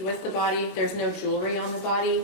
with the body. There's no jewelry on the body.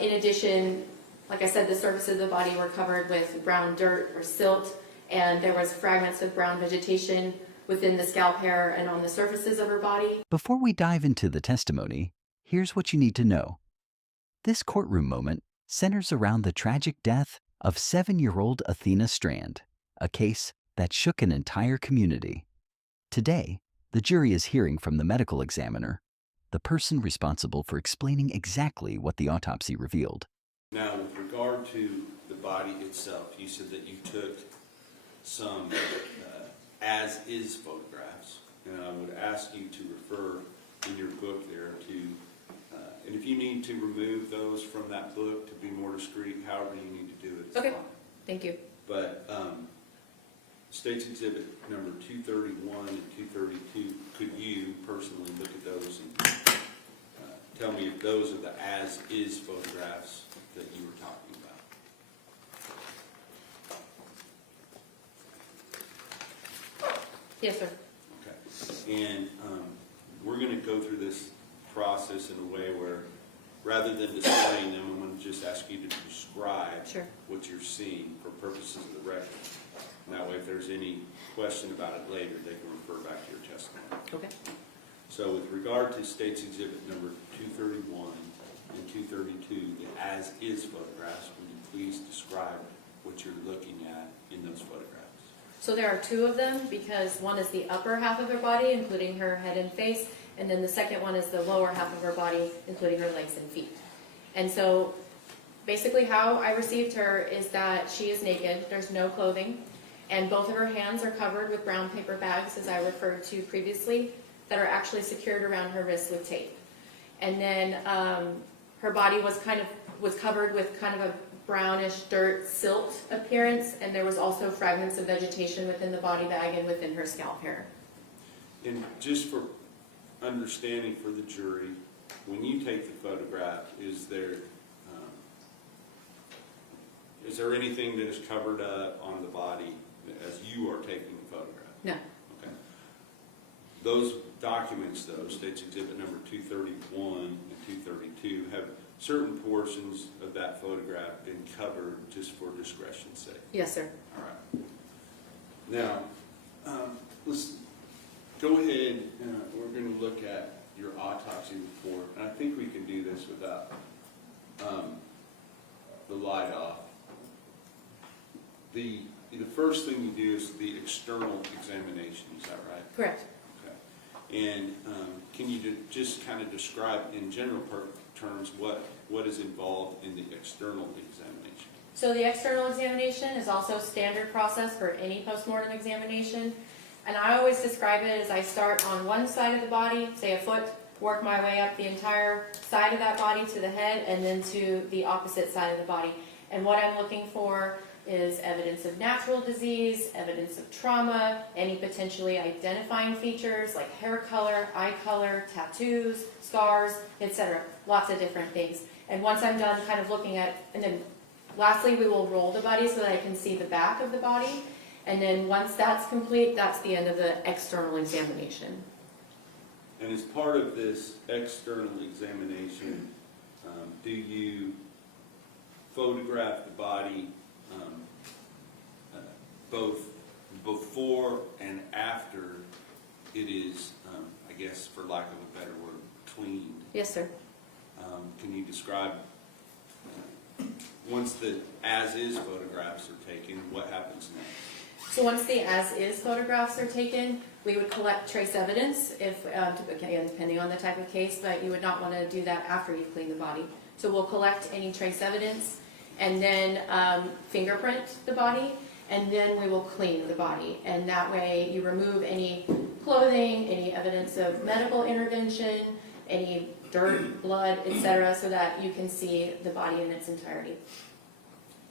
In addition, like I said, the surface of the body were covered with brown dirt or silt, and there was fragments of brown vegetation within the scalp hair and on the surfaces of her body. Before we dive into the testimony, here's what you need to know. This courtroom moment centers around the tragic death of 7-year-old Athena Strand, a case that shook an entire community. Today, the jury is hearing from the medical examiner, the person responsible for explaining exactly what the autopsy revealed. Now, with regard to the body itself, you said that you took some as-is photographs, and I would ask you to refer in your book there to, and if you need to remove those from that book to be more discreet, however you need to do it, it's Okay, fine. thank you. But State's Exhibit number 231 and 232, could you personally look at those and tell me if those are the as-is photographs that you were talking about? Yes, sir. Okay. And we're going to go through this process in a way where, rather than displaying them, I'm going to just ask you to describe what you're seeing for purposes of the record. And that way, if there's any question about it later, they can refer back to your testimony. Okay. So with regard to State's Exhibit number 231 and 232, the as-is photographs, would you please describe what you're looking at in those photographs? So there are two of them, because one is the upper half of her body, including her head and face, and then the second one is the lower half of her body, including her legs and feet. And so basically how I received her is that she is naked, there's no clothing, and both of her hands are covered with brown paper bags, as I referred to previously, that are actually secured around her wrists with tape. And then her body was covered with kind of a brownish dirt silt appearance, and there was also fragments of vegetation within the body bag and within her scalp hair. And just for understanding for the jury, when you take the photograph, is there anything that is covered up on the body as you are taking the photograph? No. Okay. Those documents, though, State's Exhibit number 231 and 232, have certain portions of that photograph been covered just for discretion's sake? Yes, sir. All right. Now, let's go ahead. We're going to look at your autopsy report, and I think we can do this without the light off. The first thing you do is the external examination. Is that right? Correct. Okay. And can you just kind of describe in general terms what is involved in the external examination? So the external examination is also standard process for any postmortem examination. And I always describe it as I start on one side of the body, say a foot, work my way up the entire side of that body to the head, and then to the opposite side of the body. And what I'm looking for is evidence of natural disease, evidence of trauma, any potentially identifying features like hair color, eye color, tattoos, scars, etc. Lots of different things. And once I'm done kind of looking at, and then lastly we will roll the body so that I can see the back of the body. And then once that's complete, that's the end of the external examination. And as part of this external examination, do you photograph the body both before and after it is, I guess for lack of a better word, cleaned? Yes, sir. Can you describe, once the as-is photographs are taken, what happens next? So once the as-is photographs are taken, we would collect trace evidence, if again, depending on the type of case, but you would not want to do that after you've cleaned the body. So we'll collect any trace evidence, and then fingerprint the body, and then we will clean the body. And that way you remove any clothing, any evidence of medical intervention, any dirt, blood, etc., so that you can see the body in its entirety.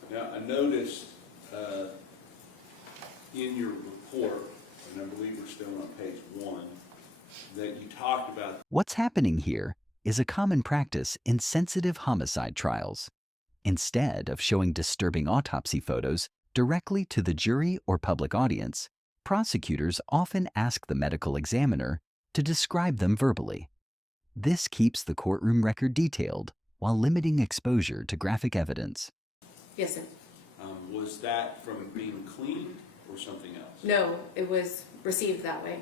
Now, I noticed in your report, and I believe we're still on page 1, that you talked about... What's happening here is a common practice in sensitive homicide trials. Instead of showing disturbing autopsy photos directly to the jury or public audience, prosecutors often ask the medical examiner to describe them verbally. This keeps the courtroom record detailed while limiting exposure to graphic evidence. Yes, sir. Was that from being cleaned or something else? No, it was received that way.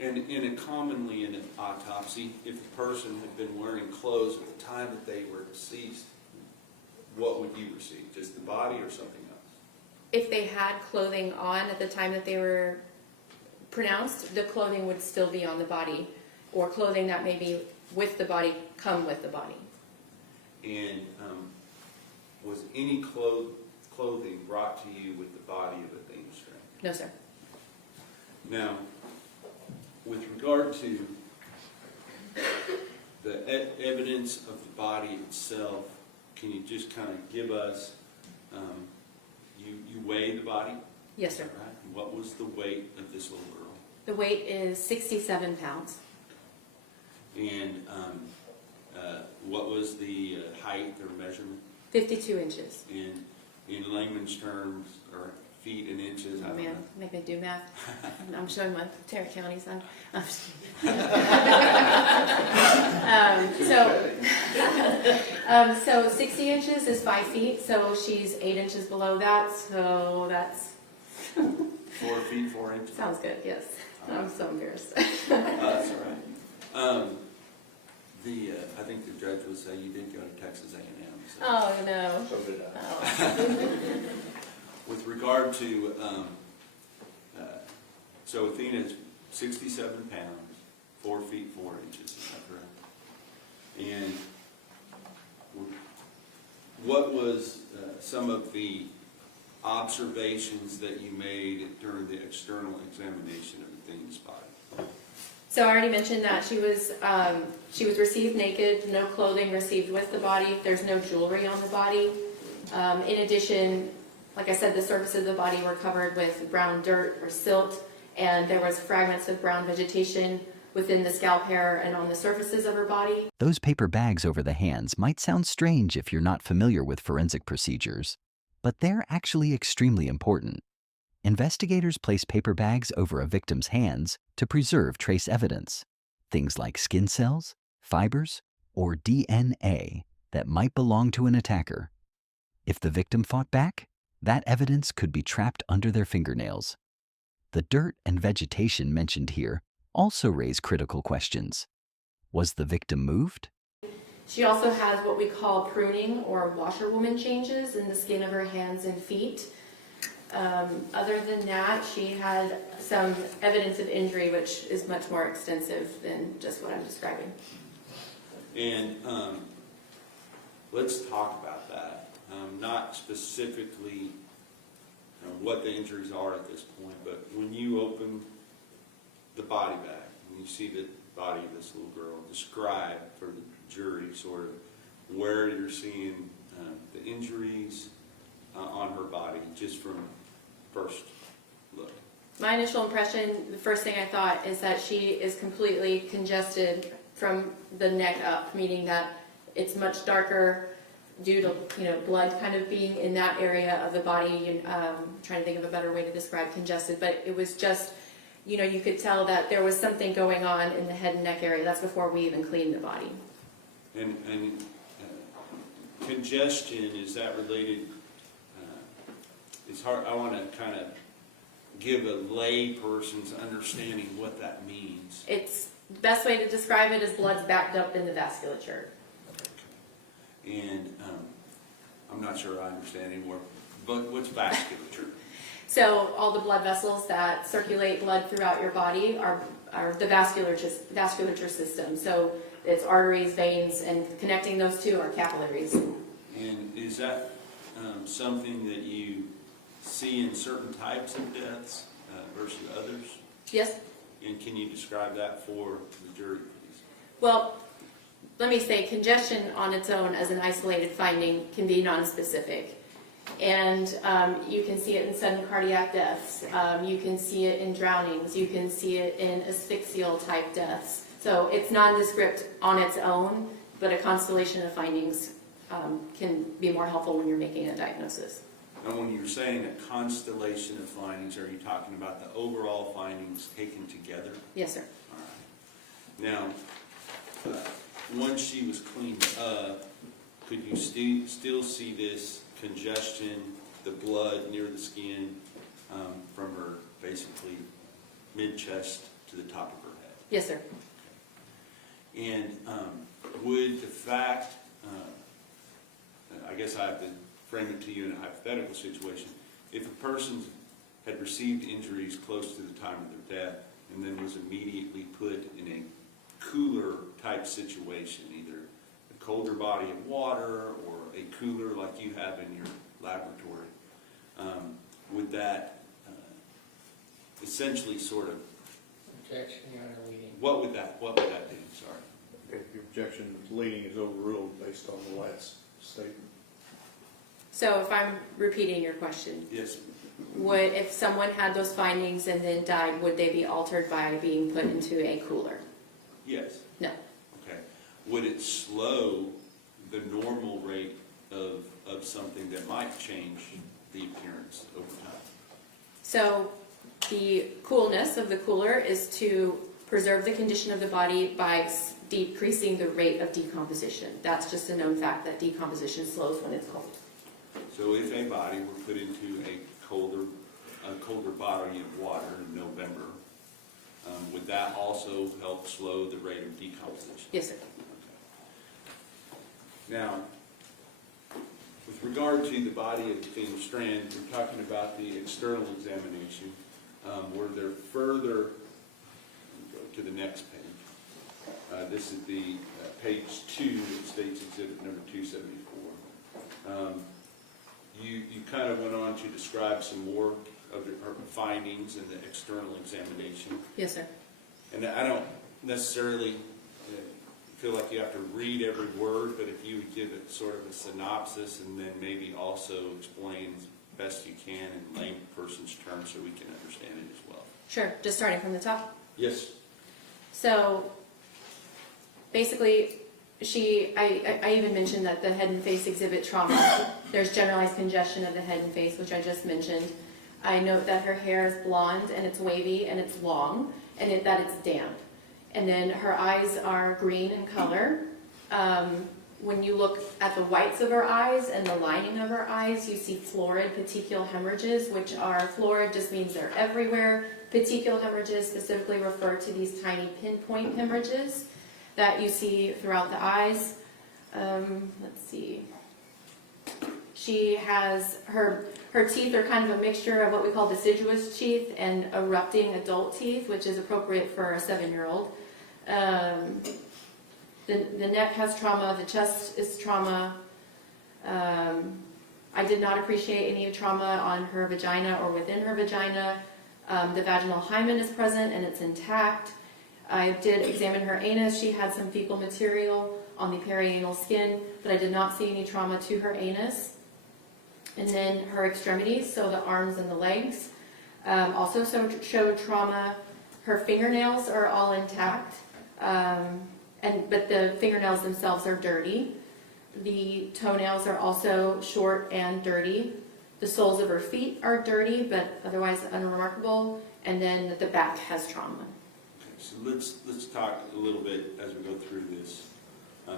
And commonly in an autopsy, if the person had been wearing clothes at the time that they were deceased, what would you receive? Just the body or something else? If they had clothing on at the time that they were pronounced, the clothing would still be on the body, or clothing that may be with the body come with the body. And was any clothing brought to you with the body of Athena Strand? No, sir. Now, with regard to the evidence of the body itself, can you just kind of give us, you weigh the body? Yes, sir. Right? And what was the weight of this little girl? The weight is 67 pounds. And what was the height or measurement? 52 inches. And in layman's terms, or feet and inches? I Oh don't man, know. make me do math. I'm showing my Tarrant County son. So 60 inches is 5 feet, so she's 8 inches below that, so that's... 4 feet, 4 inches? Sounds good, yes. I'm so embarrassed. That's all right. I think the judge would say you did go to Texas A&M. So. Oh, no. So did I. Oh. With regard to, so Athena's 67 pounds, 4 feet, 4 inches, is that correct? And what was some of the observations that you made during the external examination of Athena's body? So I already mentioned that she was received naked, no clothing received with the body. There's no jewelry on the body. In addition, like I said, the surfaces of the body were covered with brown dirt or silt, and there was fragments of brown vegetation within the scalp hair and on the surfaces of her body. Those paper bags over the hands might sound strange if you're not familiar with forensic procedures, but they're actually extremely important. Investigators place paper bags over a victim's hands to preserve trace evidence, things like skin cells, fibers, or DNA that might belong to an attacker. If the victim fought back, that evidence could be trapped under their fingernails. The dirt and vegetation mentioned here also raise critical questions. Was the victim moved? She also has what we call pruning or washerwoman changes in the skin of her hands and feet. Other than that, she had some evidence of injury, which is much more extensive than just what I'm describing. And let's talk about that. Not specifically what the injuries are at this point, but when you open the body bag and you see the body of this little girl, describe for the jury sort of where you're seeing the injuries on her body just from first look. My initial impression, the first thing I thought is that she is completely congested from the neck up, meaning that it's much darker due to blood kind of being in that area of the body. Trying to think of a better way to describe congested, but it was just, you could tell that there was something going on in the head and neck area. That's before we even cleaned the body. And congestion, is that related? It's hard. I want to kind of give a lay person's understanding what that means. It's the best way to describe it is blood's backed up in the vasculature. And I'm not sure I understand anymore, but what's vasculature? So all the blood vessels that circulate blood throughout your body are the vasculature system. So it's arteries, veins, and connecting those two are capillaries. And is that something that you see in certain types of deaths versus others? Yes? And can you describe that for the jury, please? Well, let me say congestion on its own as an isolated finding can be nonspecific. And you can see it in sudden cardiac deaths. You can see it in drownings. You can see it in asphyxial type deaths. So it's nondescript on its own, but a constellation of findings can be more helpful when you're making a diagnosis. And when you're saying a constellation of findings, are you talking about the overall findings taken together? Yes, sir. All right. Now, once she was cleaned up, could you still see this congestion, the blood near the skin, from her basically mid-chest to the top of her head? Yes, sir. And would the fact, I guess I have to frame it to you in a hypothetical situation, if a person had received injuries close to the time of their death and then was immediately put in a cooler type situation, either a colder body of water or a cooler like you have in your laboratory, would that essentially sort of, Objection, Your Honor, leading. what would that do? Sorry. Okay, your objection to leading is overruled based on the last statement. So if I'm repeating your question, Yes. if someone had those findings and then died, would they be altered by being put into a cooler? Yes. No. Okay. Would it slow the normal rate of something that might change the appearance over time? So the coolness of the cooler is to preserve the condition of the body by decreasing the rate of decomposition. That's just a known fact that decomposition slows when it's cold. So if a body were put into a colder body of water in November, would that also help slow the rate of decomposition? Yes, sir. Now, with regard to the body of Athena Strand, we're talking about the external examination. Were there further, go to the next page. This is the page 2, it states exhibit number 274. You kind of went on to describe some more of her findings in the external examination. Yes, sir. And I don't necessarily feel like you have to read every word, but if you would give it sort of a synopsis and then maybe also explain as best you can in layperson's terms so we can understand it as well. Sure. Just starting from the top. Yes. So basically, I even mentioned that the head and face exhibit trauma. There's generalized congestion of the head and face, which I just mentioned. I note that her hair is blonde and it's wavy and it's long and that it's damp. And then her eyes are green in color. When you look at the whites of her eyes and the lining of her eyes, you see florid petechial hemorrhages, which are florid just means they're everywhere. Petechial hemorrhages specifically refer to these tiny pinpoint hemorrhages that you see throughout the eyes. Let's see. She has, her teeth are kind of a mixture of what we call deciduous teeth and erupting adult teeth, which is appropriate for a 7-year-old. The neck has trauma, the chest is trauma. I did not appreciate any trauma on her vagina or within her vagina. The vaginal hymen is present and it's intact. I did examine her anus. She had some fecal material on the perianal skin, but I did not see any trauma to her anus. And then her extremities, so the arms and the legs, also showed trauma. Her fingernails are all intact, but the fingernails themselves are dirty. The toenails are also short and dirty. The soles of her feet are dirty, but otherwise unremarkable. And then the back has trauma. Okay, so let's talk a little bit as we go through this,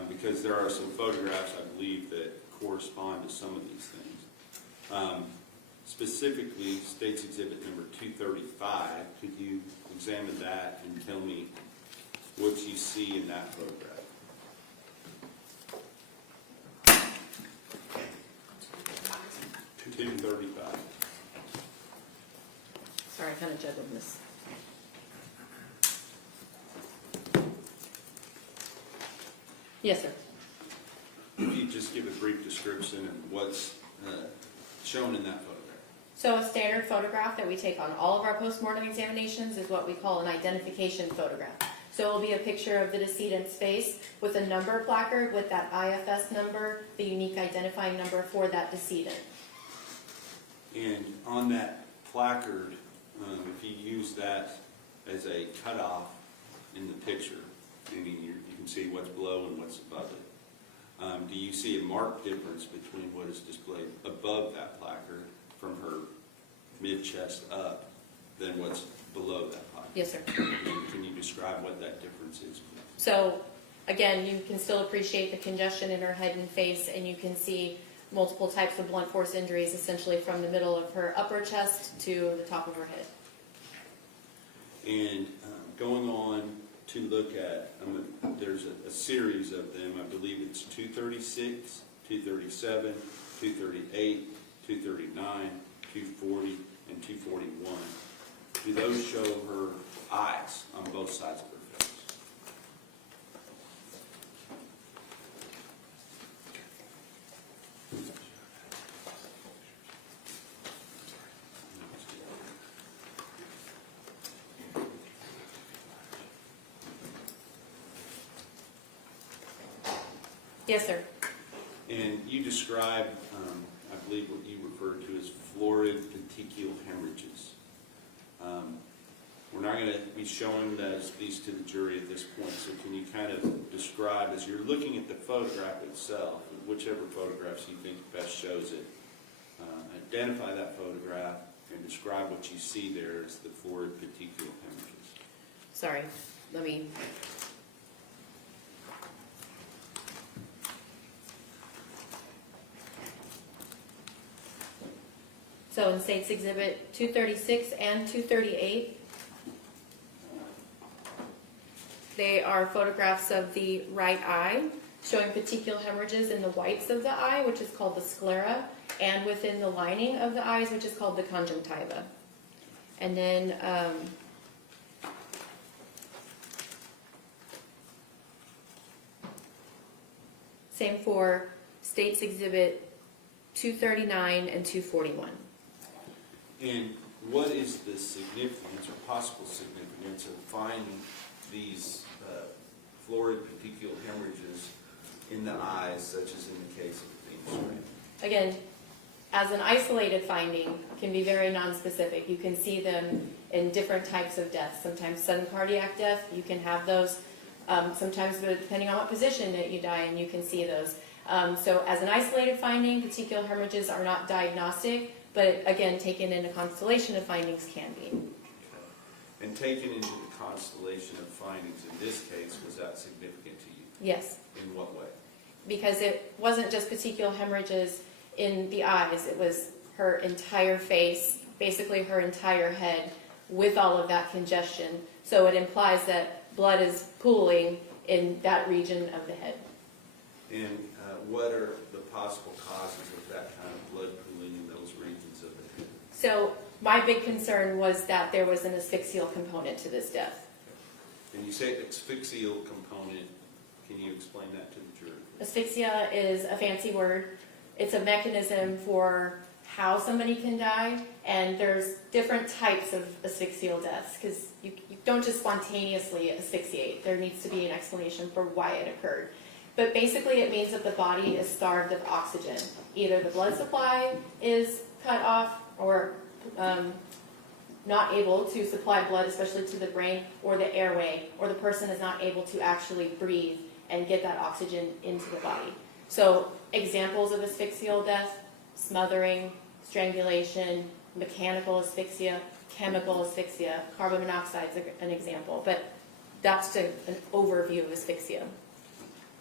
because there are some photographs, I believe, that correspond to some of these things. Specifically, State's Exhibit number 235, could you examine that and tell me what you see in that photograph? $235. Sorry, I kind of juggled this. Yes, sir. If you just give a brief description of what's shown in that photograph. So a standard photograph that we take on all of our postmortem examinations is what we call an identification photograph. So it will be a picture of the decedent's face with a number placard with that IFS number, the unique identifying number for that decedent. And on that placard, if you use that as a cutoff in the picture, meaning you can see what's below and what's above it, do you see a marked difference between what is displayed above that placard from her mid-chest up than what's below that placard? Yes, sir. Can you describe what that difference is? So again, you can still appreciate the congestion in her head and face, and you can see multiple types of blunt force injuries, essentially from the middle of her upper chest to the top of her head. And going on to look at, there's a series of them. I believe it's 236, 237, 238, 239, 240, and 241. Do those show her eyes on both sides of her face? Yes, sir. And you described, I believe, what you referred to as florid petechial hemorrhages. We're not going to be showing these to the jury at this point, so can you kind of describe, as you're looking at the photograph itself, whichever photographs you think best shows it, identify that photograph and describe what you see there as the florid petechial hemorrhages. Sorry, let me... So in State's Exhibit 236 and 238, they are photographs of the right eye, showing petechial hemorrhages in the whites of the eye, which is called the sclera, and within the lining of the eyes, which is called the conjunctiva. And then same for State's Exhibit 239 and 241. And what is the significance or possible significance of finding these florid petechial hemorrhages in the eyes, such as in the case of Athena Strand? Again, as an isolated finding, can be very nonspecific. You can see them in different types of deaths. Sometimes sudden cardiac death, you can have those. Sometimes depending on what position that you die in, you can see those. So as an isolated finding, petechial hemorrhages are not diagnostic, but again, taken in a constellation of findings can be. Okay. And taken into the constellation of findings in this case, was that significant to you? Yes, In what way? because it wasn't just petechial hemorrhages in the eyes, it was her entire face, basically her entire head, with all of that congestion. So it implies that blood is pooling in that region of the head. And what are the possible causes of that kind of blood pooling in those regions of the head? So my big concern was that there was an asphyxial component to this death. And you say asphyxial component. Can you explain that to the jury? Asphyxia is a fancy word. It's a mechanism for how somebody can die, and there's different types of asphyxial deaths, because you don't just spontaneously asphyxiate. There needs to be an explanation for why it occurred. But basically it means that the body is starved of oxygen. Either the blood supply is cut off or not able to supply blood, especially to the brain or the airway, or the person is not able to actually breathe and get that oxygen into the body. So examples of asphyxial death: smothering, strangulation, mechanical asphyxia, chemical asphyxia. Carbon monoxide is an example, but that's just an overview of asphyxia.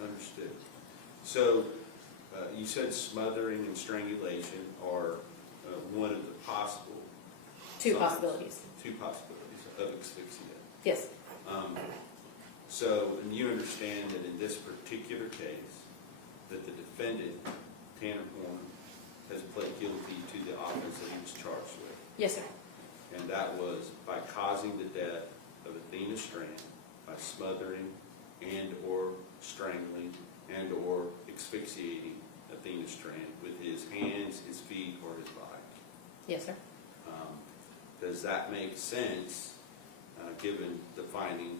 Understood. So you said smothering and strangulation are one of the possible Two signs. possibilities. Two possibilities of asphyxia. Yes. And you understand that in this particular case, that the defendant, Tanner Horn, has pled guilty to the offense that he was charged with. Yes, sir. And that was by causing the death of Athena Strand by smothering and or strangling and or asphyxiating Athena Strand with his hands, his feet, or his body. Yes, sir. Does that make sense, given the findings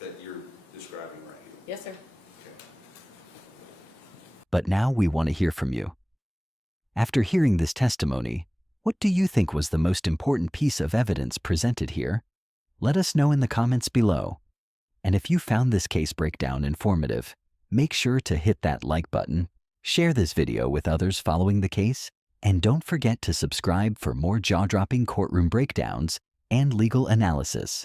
that you're describing right here? Yes, sir. Okay. But now we want to hear from you. After hearing this testimony, what do you think was the most important piece of evidence presented here? Let us know in the comments below. And if you found this case breakdown informative, make sure to hit that like button, share this video with others following the case, and don't forget to subscribe for more jaw-dropping courtroom breakdowns and legal analysis.